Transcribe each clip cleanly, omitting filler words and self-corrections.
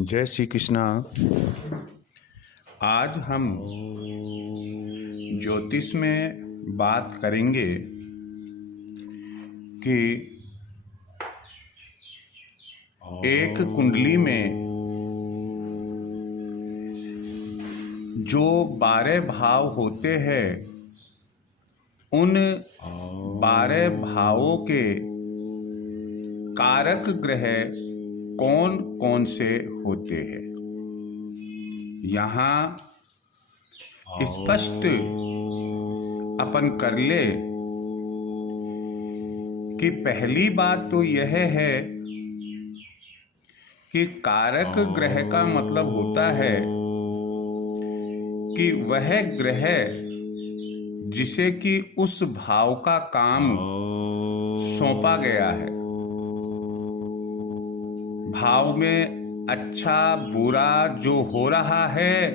जय श्री कृष्णा। आज हम ज्योतिष में बात करेंगे कि एक कुंडली में जो 12 भाव होते हैं, उन 12 भावों के कारक ग्रह कौन कौन से होते हैं। यहाँ स्पष्ट अपन कर ले कि पहली बात तो यह है कि कारक ग्रह का मतलब होता है कि वह ग्रह जिसे कि उस भाव का काम सौंपा गया है, भाव में अच्छा बुरा जो हो रहा है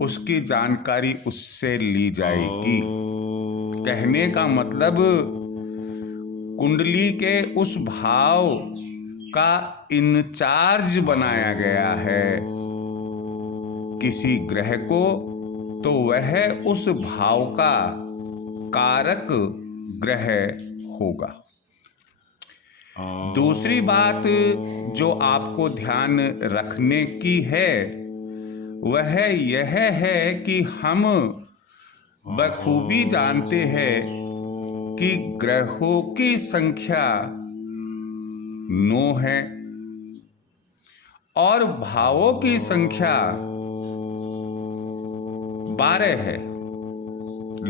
उसकी जानकारी उससे ली जाएगी। कहने का मतलब कुंडली के उस भाव का इंचार्ज बनाया गया है किसी ग्रह को, तो वह उस भाव का कारक ग्रह होगा। दूसरी बात जो आपको ध्यान रखने की है वह यह है कि हम बखूबी जानते हैं कि ग्रहों की संख्या 9 है और भावों की संख्या 12 है।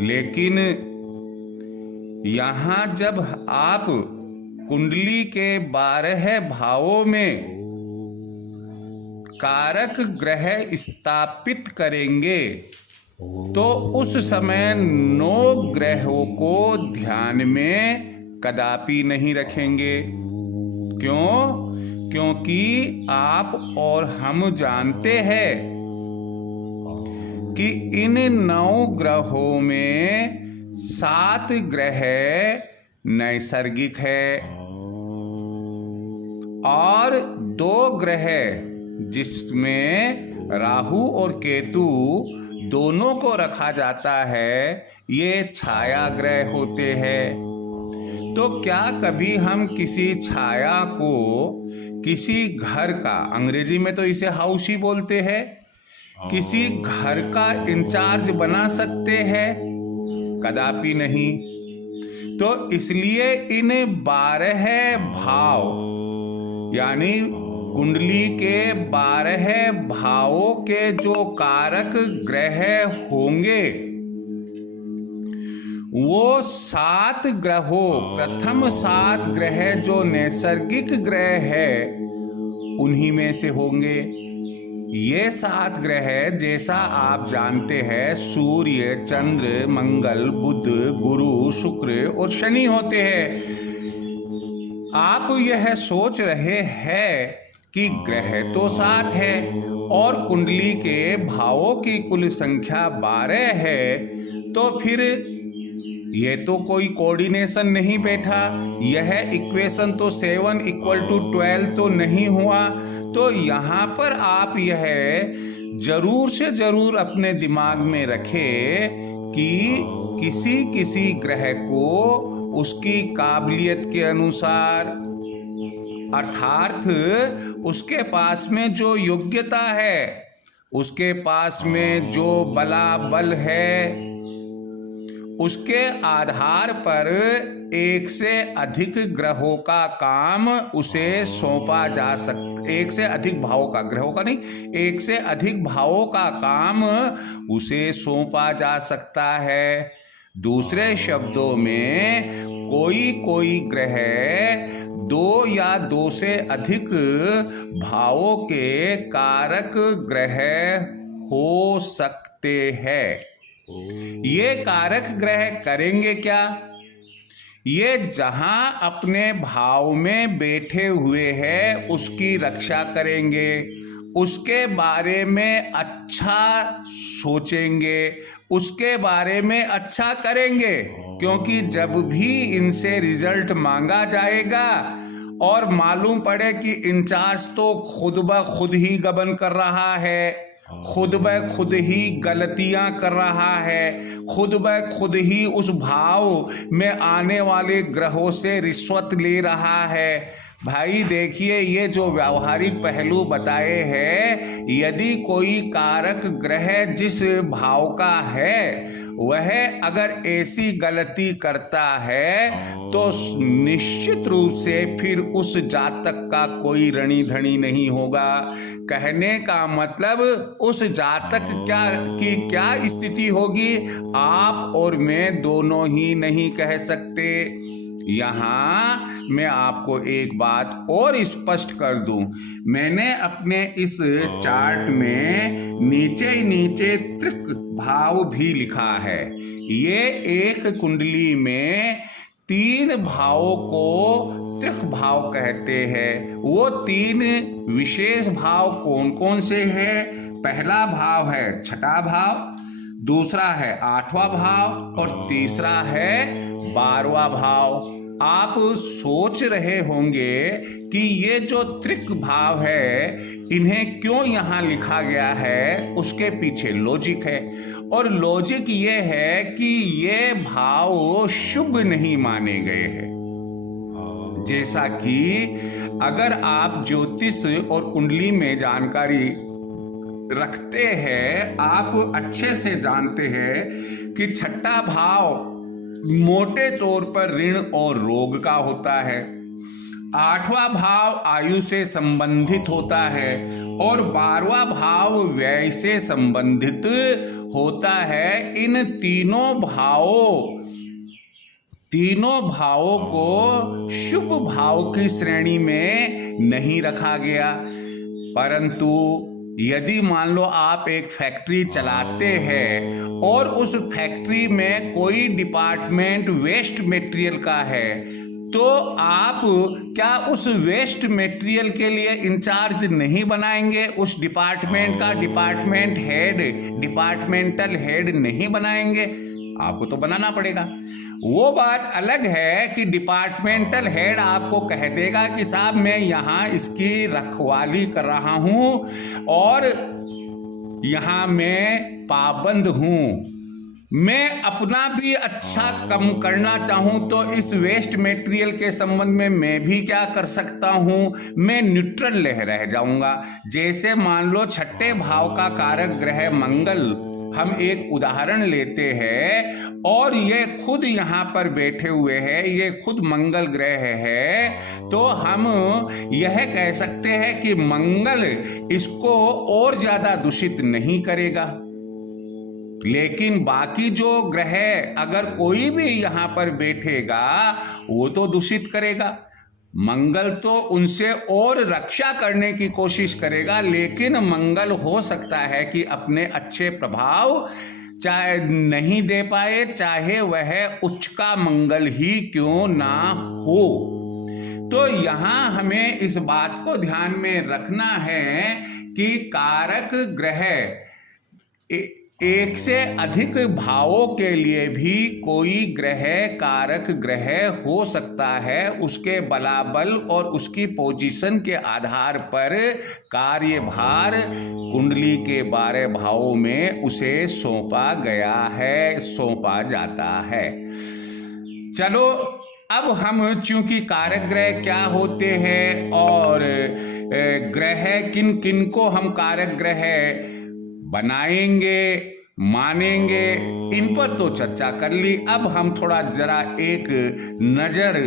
लेकिन यहां जब आप कुंडली के 12 भावों में कारक ग्रह स्थापित करेंगे तो उस समय 9 ग्रहों को ध्यान में कदापि नहीं रखेंगे। क्यों? क्योंकि आप और हम जानते हैं कि इन 9 ग्रहों में 7 ग्रह नैसर्गिक है और 2 ग्रह जिसमें राहु और केतु दोनों को रखा जाता है, ये छाया ग्रह होते हैं। तो क्या कभी हम किसी छाया को किसी घर का, अंग्रेजी में तो इसे हाउस ही बोलते हैं, किसी घर का इंचार्ज बना सकते हैं? कदापि नहीं। तो इसलिए इन 12 भाव यानी कुंडली के 12 भावों के जो कारक ग्रह होंगे वो 7 ग्रहों, प्रथम 7 ग्रह जो नैसर्गिक ग्रह है उन्हीं में से होंगे। ये 7 ग्रह जैसा आप जानते हैं सूर्य, चंद्र, मंगल, बुध, गुरु, शुक्र और शनि होते हैं। आप यह सोच रहे हैं कि ग्रह तो 7 है और कुंडली के भावों की कुल संख्या 12 है, तो फिर ये तो कोई कोऑर्डिनेशन नहीं बैठा, यह इक्वेशन तो 7 = 12 तो नहीं हुआ। तो यहाँ पर आप यह जरूर से जरूर अपने दिमाग में रखें कि किसी किसी ग्रह को उसकी काबिलियत के अनुसार, अर्थात उसके पास में जो योग्यता है, उसके पास में जो बल है, उसके आधार पर एक से अधिक ग्रहों का काम उसे सौंपा जा सकता, एक से अधिक भावों का, ग्रहों का नहीं, एक से अधिक भावों का काम उसे सौंपा जा सकता है। दूसरे शब्दों में कोई ग्रह 2 या 2 से अधिक भावों के कारक ग्रह हो सकते हैं। ये कारक ग्रह करेंगे क्या? ये जहां अपने भाव में बैठे हुए हैं उसकी रक्षा करेंगे, उसके बारे में अच्छा सोचेंगे, उसके बारे में अच्छा करेंगे। क्योंकि जब भी इनसे रिजल्ट मांगा जाएगा और मालूम पड़े कि इंचार्ज तो खुद ब खुद ही गबन कर रहा है, खुद ब खुद ही गलतियां कर रहा है, खुद ब खुद ही उस भाव में आने वाले ग्रहों से रिश्वत ले रहा है। भाई देखिए, ये जो व्यावहारिक पहलू बताए हैं, यदि कोई कारक ग्रह जिस भाव का है वह अगर ऐसी गलती करता है तो निश्चित रूप से फिर उस जातक का कोई ऋणी धनी नहीं होगा। कहने का मतलब उस जातक की क्या स्थिति होगी, आप और मैं दोनों ही नहीं कह सकते। यहाँ मैं आपको एक बात और स्पष्ट कर दूं, मैंने अपने इस चार्ट में नीचे ही नीचे त्रिक भाव भी लिखा है। ये एक कुंडली में 3 भावों को त्रिक भाव कहते हैं। वो 3 विशेष भाव कौन कौन से हैं? पहला भाव है छठा भाव, दूसरा है 8वां भाव और तीसरा है 12वां भाव। आप सोच रहे होंगे कि ये जो त्रिक भाव है इन्हें क्यों यहाँ लिखा गया है, उसके पीछे लॉजिक है। और लॉजिक ये है कि ये भाव शुभ नहीं माने गए हैं। जैसा कि अगर आप ज्योतिष और कुंडली में जानकारी रखते हैं, आप अच्छे से जानते हैं कि छठा भाव मोटे तौर पर ऋण और रोग का होता है, 8वां भाव आयु से संबंधित होता है और 12वां भाव व्यय से संबंधित होता है। इन तीनों भावों को शुभ भाव की श्रेणी में नहीं रखा गया। परंतु यदि मान लो आप एक फैक्ट्री चलाते हैं और उस फैक्ट्री में कोई डिपार्टमेंट वेस्ट मटेरियल का है, तो आप क्या उस वेस्ट मटेरियल के लिए इंचार्ज नहीं बनाएंगे? उस डिपार्टमेंट का डिपार्टमेंटल हेड नहीं बनाएंगे? आपको तो बनाना पड़ेगा। वो बात अलग है कि डिपार्टमेंटल हेड आपको कह देगा कि साहब मैं यहाँ इसकी रखवाली कर रहा हूँ और यहाँ मैं पाबंद हूँ, मैं अपना भी अच्छा कम करना चाहूँ तो इस वेस्ट मटेरियल के संबंध में मैं भी क्या कर सकता हूँ, मैं न्यूट्रल रह जाऊँगा। जैसे मान लो छठे भाव का कारक ग्रह मंगल, हम एक उदाहरण लेते हैं और ये खुद यहाँ पर बैठे हुए हैं, ये खुद मंगल ग्रह है, तो हम यह कह सकते हैं कि मंगल इसको और ज्यादा दूषित नहीं करेगा। लेकिन बाकी जो ग्रह अगर कोई भी यहाँ पर बैठेगा वो तो दूषित करेगा। मंगल तो उनसे और रक्षा करने की कोशिश करेगा, लेकिन मंगल हो सकता है कि अपने अच्छे प्रभाव चाहे नहीं दे पाए, चाहे वह उच्च का मंगल ही क्यों ना हो। तो यहाँ हमें इस बात को ध्यान में रखना है कि कारक ग्रह एक से अधिक भावों के लिए भी कोई ग्रह कारक ग्रह हो सकता है। उसके बलाबल और उसकी पोजीशन के आधार पर कार्यभार कुंडली के 12 भावों में उसे सौंपा गया है, सौंपा जाता है। चलो अब हम चूंकि कारक ग्रह क्या होते हैं और ग्रह किन किन को हम कारक ग्रह बनाएंगे, मानेंगे, इन पर तो चर्चा कर ली। अब हम थोड़ा जरा एक नजर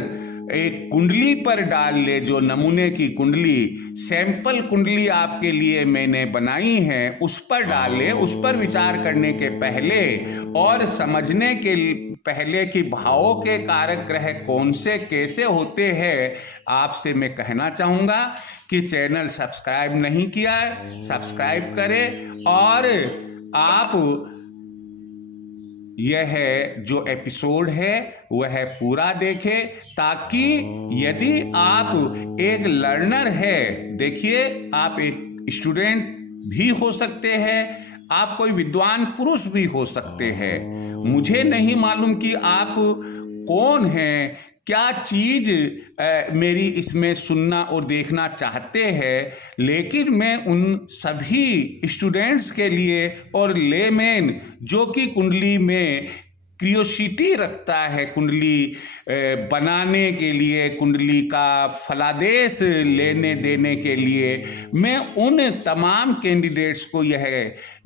एक कुंडली पर डाल ले, जो नमूने की कुंडली, सैंपल कुंडली आपके लिए मैंने बनाई है, उस पर डाल ले। उस पर विचार करने के पहले और समझने के पहले कि भावों के कारक ग्रह कौन से कैसे होते हैं, आपसे मैं कहना चाहूँगा कि चैनल सब्सक्राइब नहीं किया है, सब्सक्राइब करें और आप यह जो एपिसोड है वह पूरा देखें, ताकि यदि आप एक लर्नर है, देखिए आप एक स्टूडेंट भी हो सकते हैं, आप कोई विद्वान पुरुष भी हो सकते हैं। मुझे नहीं मालूम कि आप कौन हैं, क्या चीज मेरी इसमें सुनना और देखना चाहते हैं, लेकिन मैं उन सभी स्टूडेंट्स के लिए और लेमैन जो कि कुंडली में क्रियोसिटी रखता है, कुंडली बनाने के लिए, कुंडली का फलादेश लेने देने के लिए, मैं उन तमाम कैंडिडेट्स को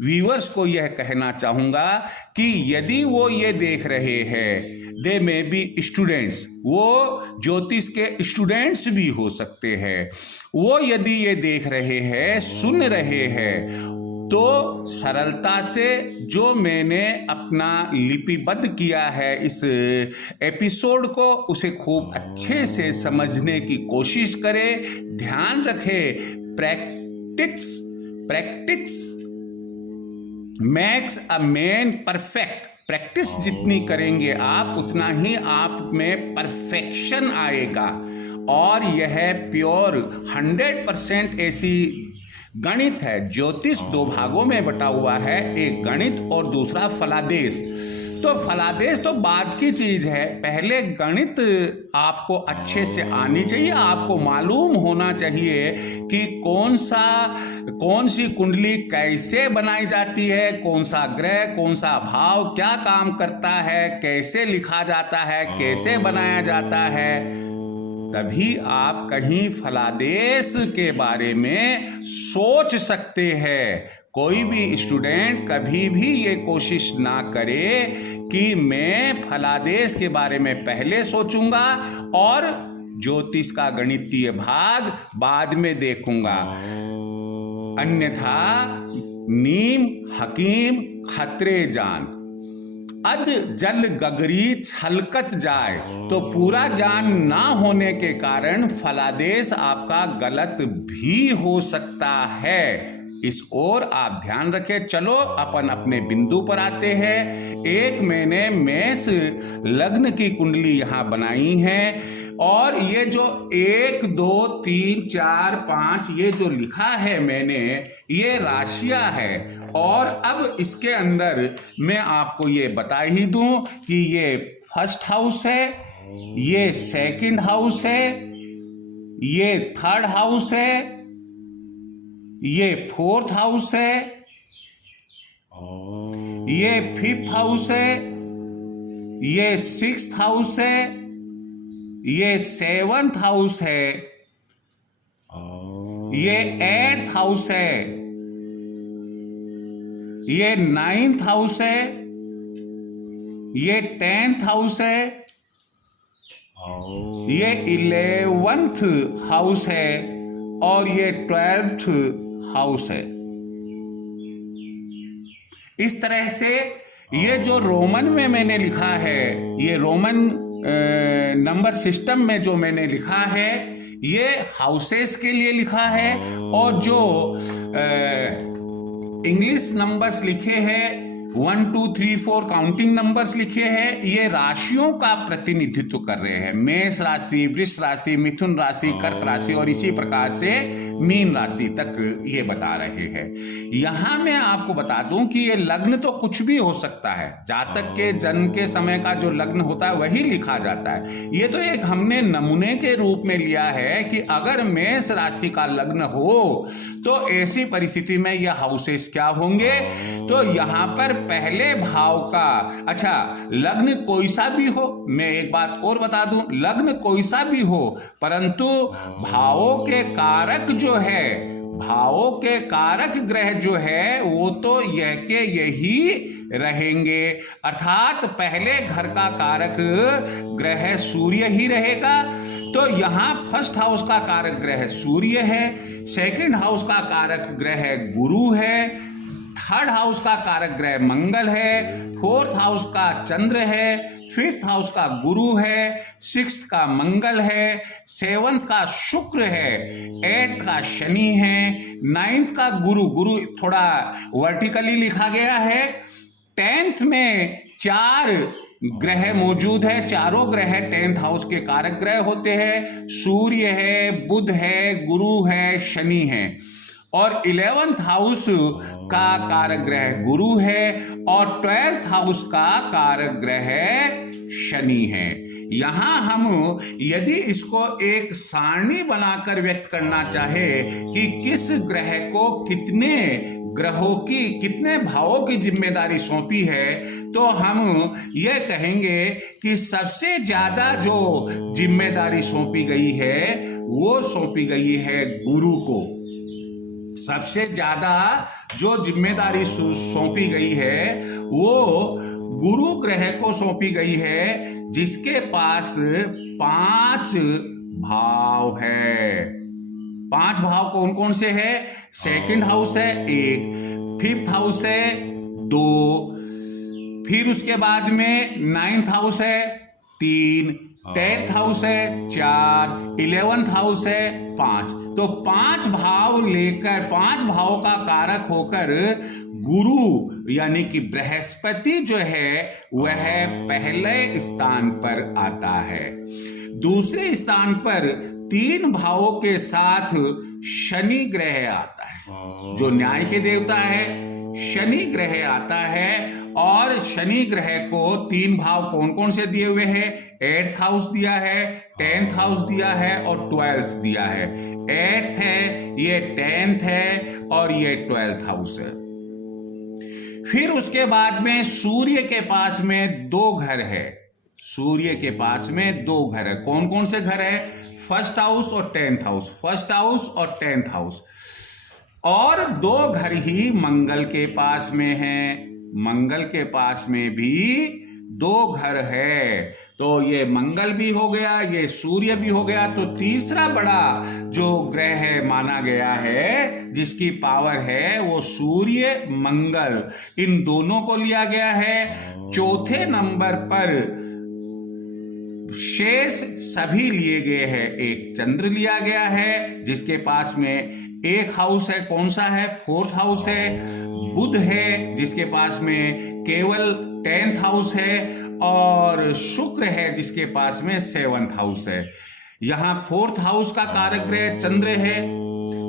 व्यूअर्स को यह कहना चाहूँगा कि यदि वो ये देख रहे हैं, दे मे बी स्टूडेंट्स, वो ज्योतिष के स्टूडेंट्स भी हो सकते हैं, वो यदि ये देख रहे हैं, सुन रहे हैं, तो सरलता से जो मैंने अपना लिपिबद्ध किया है इस एपिसोड को, उसे खूब अच्छे से समझने की कोशिश करें। ध्यान रखें, practice makes a man perfect. Practice जितनी करेंगे आप, उतना ही आप में परफेक्शन आएगा। और यह प्योर 100% ऐसी गणित है। ज्योतिष दो भागों में बटा हुआ है, एक गणित और दूसरा फलादेश। तो फलादेश तो बाद की चीज है, पहले गणित आपको अच्छे से आनी चाहिए। आपको मालूम होना चाहिए कि कौन सी कुंडली कैसे बनाई जाती है, कौन सा ग्रह, कौन सा भाव क्या काम करता है, कैसे लिखा जाता है, कैसे बनाया जाता है। तभी आप कहीं फलादेश के बारे में सोच सकते हैं। कोई भी स्टूडेंट कभी भी ये कोशिश ना करे कि मैं फलादेश के बारे में पहले सोचूंगा और ज्योतिष का गणितीय भाग बाद में देखूंगा। अन्यथा नीम हकीम खतरे जान, अध जल गगरी छलकत जाए। तो पूरा ज्ञान ना होने के कारण फलादेश आपका गलत भी हो सकता है। इस ओर आप ध्यान रखें। चलो अपन अपने बिंदु पर आते हैं। एक मैंने मेष लग्न की कुंडली यहां बनाई है और ये जो 1 2 3 4 5 ये जो लिखा है मैंने, ये राशियां है। और अब इसके अंदर मैं आपको ये बता ही दूं कि ये फर्स्ट हाउस है, ये सेकंड हाउस है, ये थर्ड हाउस है, ये फोर्थ हाउस है, ये फिफ्थ हाउस है, ये सिक्स्थ हाउस है, ये सेवंथ हाउस है, ये 8th हाउस है, ये 9th हाउस है, ये 10th हाउस है, ये 11th हाउस है और ये 12th हाउस है। इस तरह से ये जो रोमन में मैंने लिखा है, ये रोमन नंबर सिस्टम में जो मैंने लिखा है, ये हाउसेस के लिए लिखा है। और जो इंग्लिश नंबर्स लिखे हैं 1 2 3 4 काउंटिंग नंबर्स लिखे हैं, ये राशियों का प्रतिनिधित्व कर रहे हैं। मेष राशि, वृष राशि, मिथुन राशि, कर्क राशि और इसी प्रकार से मीन राशि तक ये बता रहे हैं। यहां मैं आपको बता दूं कि ये लग्न तो कुछ भी हो सकता है। जातक के जन्म के समय का जो लग्न होता है वही लिखा जाता है। ये तो एक हमने नमूने के रूप में लिया है कि अगर मेष राशि का लग्न हो तो ऐसी परिस्थिति में यह हाउसेस क्या होंगे। तो यहां पर पहले भाव का, अच्छा लग्न कोई सा भी हो, मैं एक बात और बता दूं, लग्न कोई सा भी हो, परंतु भावों के कारक जो है, भावों के कारक ग्रह जो है वो तो यह के यही रहेंगे। अर्थात पहले घर का कारक ग्रह सूर्य ही रहेगा। तो यहां फर्स्ट हाउस का कारक ग्रह सूर्य है, सेकंड हाउस का कारक ग्रह गुरु है, थर्ड हाउस का कारक ग्रह मंगल है, फोर्थ हाउस का चंद्र है, फिफ्थ हाउस का गुरु है, सिक्स्थ का मंगल है, सेवंथ का शुक्र है, 8th का शनि है, 9th का गुरु थोड़ा वर्टिकली लिखा गया है। 10th में 4 ग्रह मौजूद है, चारों ग्रह 10th हाउस के कारक ग्रह होते हैं। सूर्य है, बुध है, गुरु है, शनि है। और 11th हाउस का कारक ग्रह गुरु है और 12th हाउस का कारक ग्रह शनि है। यहां हम यदि इसको एक सारणी बनाकर व्यक्त करना चाहे कि किस ग्रह को कितने ग्रहों की कितने भावों की जिम्मेदारी सौंपी है, तो हम यह कहेंगे कि सबसे ज्यादा जो जिम्मेदारी सौंपी गई है वो सौंपी गई है गुरु को। सबसे ज्यादा जो जिम्मेदारी सौंपी गई है वो गुरु ग्रह को सौंपी गई है, जिसके पास 5 भाव है। 5 भाव कौन कौन से है? सेकंड हाउस है 1, 5th हाउस है 2, फिर उसके बाद में 9th हाउस है 3, 10th हाउस है 4, 11th हाउस है 5। तो 5 भाव लेकर 5 भाव का कारक होकर गुरु यानी कि बृहस्पति जो है वह पहले स्थान पर आता है। दूसरे स्थान पर 3 भावों के साथ शनि ग्रह आता है, जो न्याय के देवता है। शनि ग्रह आता है और शनि ग्रह को 3 भाव कौन कौन से दिए हुए हैं? 8th हाउस दिया है, 10th हाउस दिया है और 12th दिया है। 8th है, ये 10th है और ये 12th हाउस है। फिर उसके बाद में सूर्य के पास में 2 घर है। सूर्य के पास में 2 घर है। कौन कौन से घर है? 1st हाउस और 10th हाउस। 1st हाउस और 10th हाउस। और 2 घर ही मंगल के पास में है। मंगल के पास में भी 2 घर है। तो ये मंगल भी हो गया, ये सूर्य भी हो गया। तो तीसरा बड़ा जो ग्रह माना गया है जिसकी पावर है वो सूर्य मंगल, इन दोनों को लिया गया है। चौथे नंबर पर शेष सभी लिए गए हैं। एक चंद्र लिया गया है जिसके पास में 1 हाउस है। कौन सा है? 4th हाउस है। बुध है जिसके पास में केवल 10th हाउस है और शुक्र है जिसके पास में 7th हाउस है। यहां 4th हाउस का कारक ग्रह चंद्र है,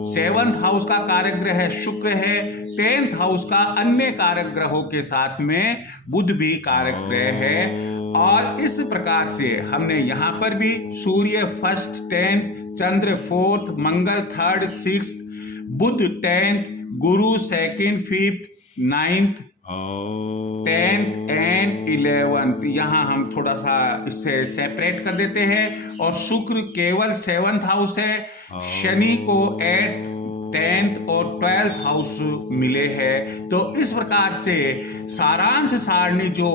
7th हाउस का कारक ग्रह शुक्र है, 10th हाउस का अन्य कारक ग्रहों के साथ में बुध भी कारक ग्रह है। और इस प्रकार से हमने यहां पर भी सूर्य 1st 10th, Chandra 4th, Mangal 3rd 6th, Budh 10th, Guru 2nd 5th 9th 10th and 11th। यहां हम थोड़ा सा इससे सेपरेट कर देते हैं। और शुक्र केवल 7th हाउस है। शनि को 8th 10th और 12th हाउस मिले हैं। तो इस प्रकार से सारांश सारणी जो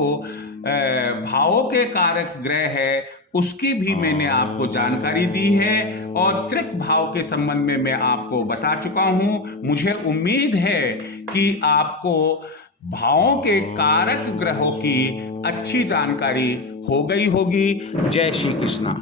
भावों के कारक ग्रह है उसकी भी मैंने आपको जानकारी दी है और त्रिक भाव के संबंध में मैं आपको बता चुका हूं। मुझे उम्मीद है कि आपको भावों के कारक ग्रहों की अच्छी जानकारी हो गई होगी। जय श्री कृष्णा।